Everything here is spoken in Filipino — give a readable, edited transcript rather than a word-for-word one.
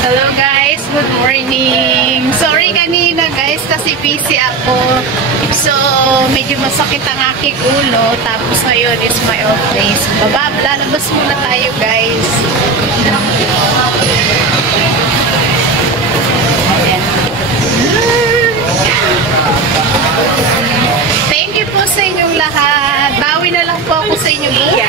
Hello guys, good morning. Sorry kanina guys kasi busy ako. So, medyo masakit ang aking ulo. Tapos ngayon is my off place. Lalabas muna tayo guys. Thank you po sa inyong lahat. Bawi na lang po ako sa inyong buhay.